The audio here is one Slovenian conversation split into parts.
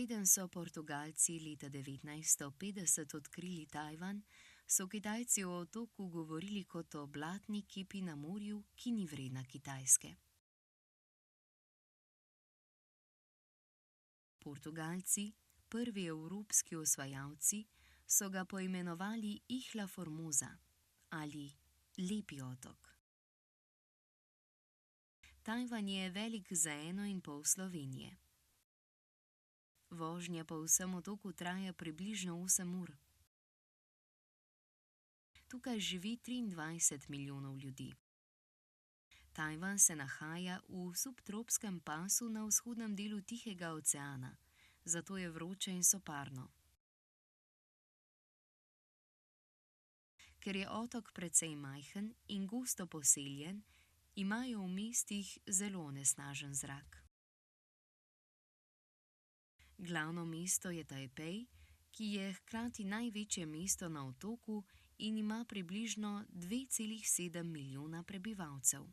Preden so Portugalci leta 1950 odkrili Tajvan, so Kitajci o otoku govorili kot o blatni kipi na morju, ki ni vredna Kitajske. Portugalci, prvi evropski osvajalci, so ga poimenovali Isla Formosa ali Lepi otok. Tajvan je velik za 1,5 Slovenije. Vožnja po vsem otoku traja približno 8 ur. Tukaj živi 23 milijonov ljudi. Tajvan se nahaja v subtropskem pasu na vzhodnem delu Tihega oceana, zato je vroče in soparno. Ker je otok precej majhen in gosto poseljen, imajo v mestih zelo onesnažen zrak. Glavno mesto je Tajpej, ki je hkrati največje mesto na otoku in ima približno 2,7 milijona prebivalcev.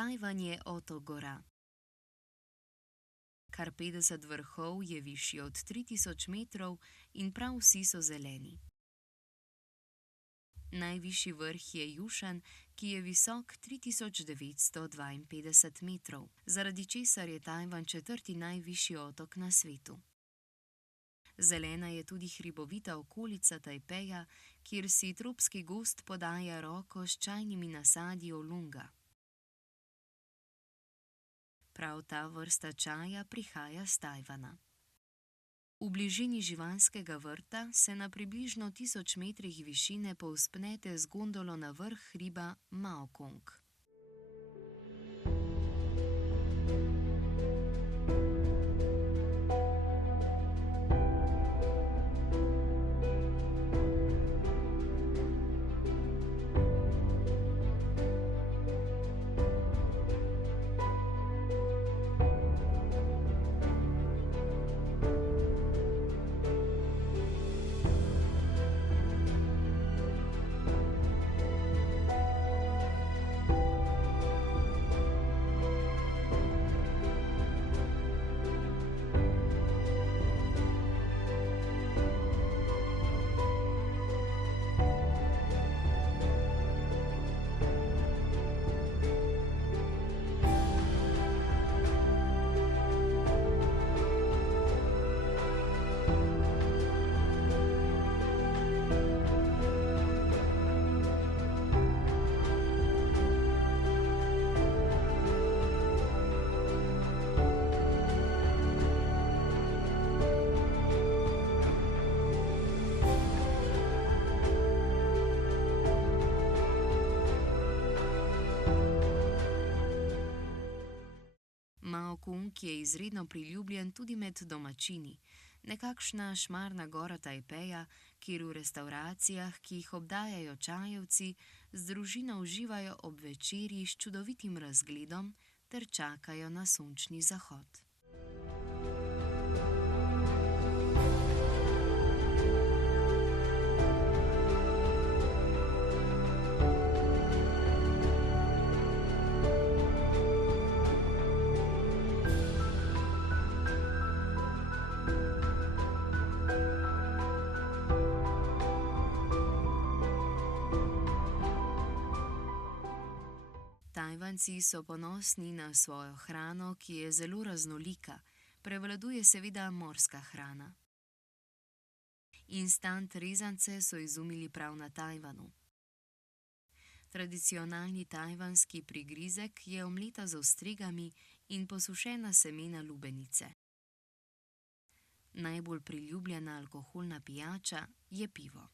Tajvan je otok gora. Kar 50 vrhov je višji od 3000 metrov in prav vsi so zeleni. Najvišji vrh je Jušan, ki je visok 3952 metrov, zaradi česar je Tajvan četrti najvišji otok na svetu. Zelena je tudi hribovita okolica Tajpeja, kjer si tropski gozd podaja roko s čajnimi nasadji olunga. Prav ta vrsta čaja prihaja s Tajvana. V bližini živalskega vrta se na približno 1000 metrih višine povzpnete z gondolo na vrh hriba Maokong. Maokong je izredno priljubljen tudi med domačini, nekakšna šmarna gora Tajpeja, kjer v restavracijah, ki jih obdajajo čajevci, z družino uživajo ob večerji s čudovitim razgledom ter čakajo na sončni zahod. Tajvanci so ponosni na svojo hrano, ki je zelo raznolika, prevladuje seveda morska hrana. Instant rezance so izumili prav na Tajvanu. Tradicionalni tajvanski prigrizek je omleta z ostrigami in posušena semena lubenice. Najbolj priljubljena alkoholna pijača je pivo.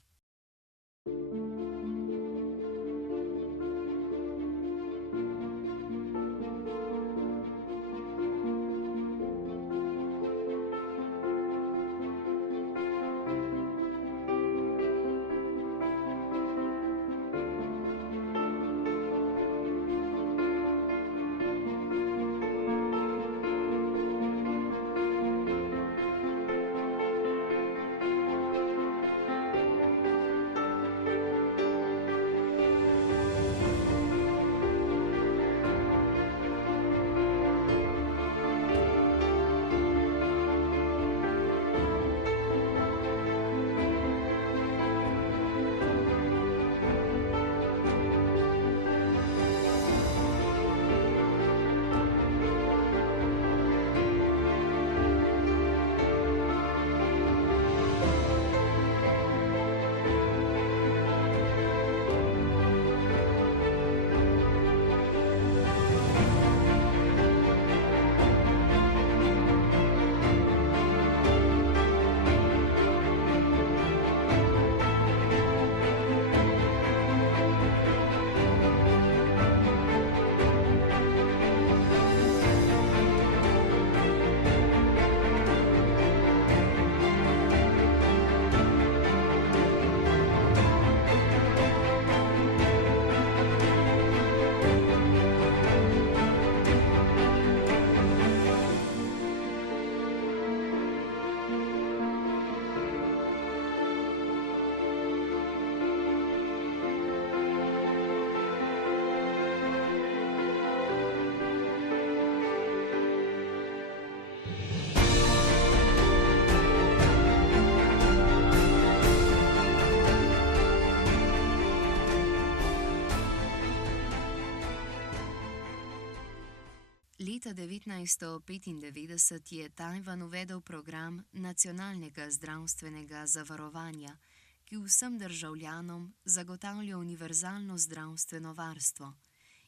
Leta 1995 je Tajvan uvedel program nacionalnega zdravstvenega zavarovanja, ki vsem državljanom zagotavlja univerzalno zdravstveno varstvo,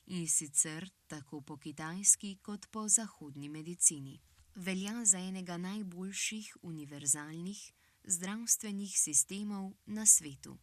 in sicer tako po kitajski kot po zahodni medicini. Velja za enega najboljših univerzalnih zdravstvenih sistemov na svetu.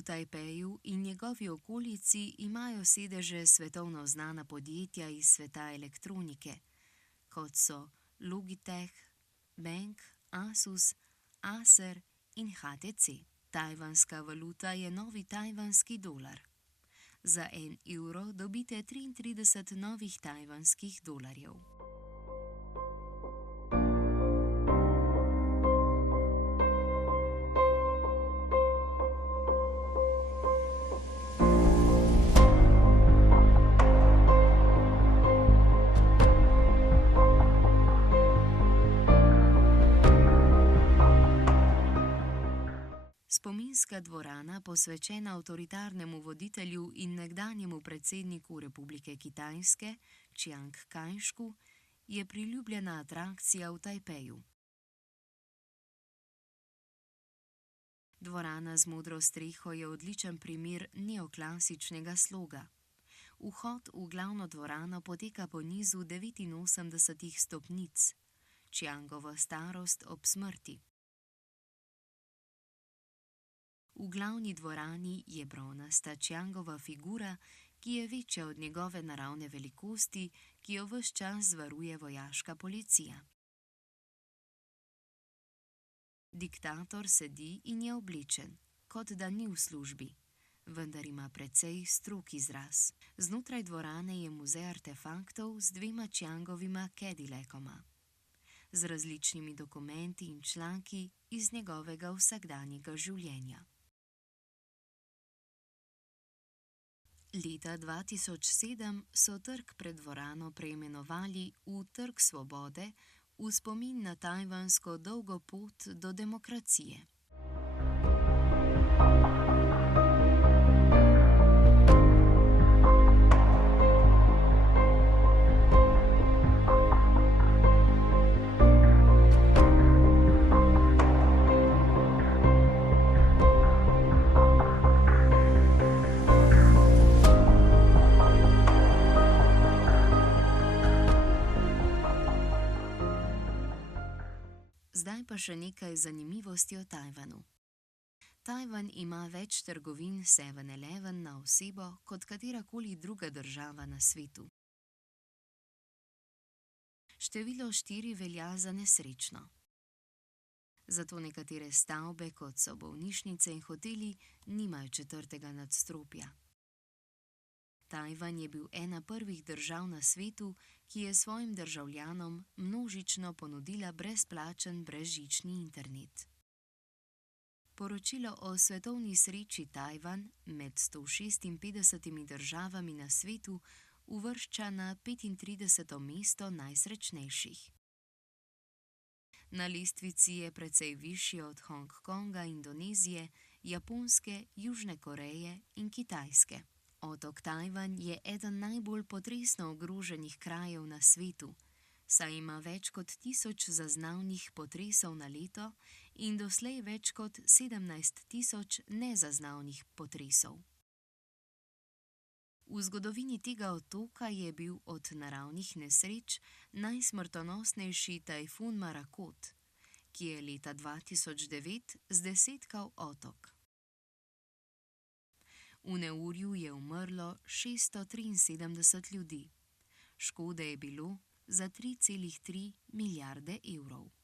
V Tajpeju in njegovi okolici imajo sedeže svetovno znana podjetja iz sveta elektronike, kot so Logitech, Bank, Asus, Acer in HTC. Tajvanska valuta je novi tajvanski dolar. Za 1 evro dobite 33 novih tajvanskih dolarjev. Spominska dvorana, posvečena avtoritarnemu voditelju in nekdanjemu predsedniku Republike Kitajske, Čiang Kajšku, je priljubljena atrakcija v Tajpeju. Dvorana z modro streho je odličen primer neoklasičnega sloga. Vhod v glavno dvorano poteka po nizu 89 stopnic, Chiangova starost ob smrti. V glavni dvorani je bronasta Chiangova figura, ki je večja od njegove naravne velikosti, ki jo ves čas varuje vojaška policija. Diktator sedi in je oblečen, kot da ni v službi, vendar ima precej strog izraz. Znotraj dvorane je muzej artefaktov z 2 Chiangovima Cadillacoma, z različnimi dokumenti in članki iz njegovega vsakdanjega življenja. Leta 2007 so trg pred dvorano preimenovali v Trg svobode v spomin na tajvansko dolgo pot do demokracije. Zdaj pa še nekaj zanimivosti o Tajvanu. Tajvan ima več trgovin 7-Eleven na osebo kot katerakoli druga država na svetu. Število 4 velja za nesrečno. Zato nekatere stavbe, kot so bolnišnice in hoteli, nimajo 4. nadstropja. Tajvan je bil ena prvih držav na svetu, ki je svojim državljanom množično ponudila brezplačen brezžični internet. Poročilo o svetovni sreči Tajvan med 156 državami na svetu uvršča na 35. mesto najsrečnejših. Na lestvici je precej višji od Hongkonga, Indonezije, Japonske, Južne Koreje in Kitajske. Otok Tajvan je eden najbolj potresno ogroženih krajev na svetu, saj ima več kot 1000 zaznavnih potresov na leto in doslej več kot 17.000 nezaznavnih potresov. V zgodovini tega otoka je bil od naravnih nesreč najsmrtonosnejši tajfun Morakot, ki je leta 2009 zdesetkal otok. V neurju je umrlo 673 ljudi. Škode je bilo za 3,3 milijarde evrov.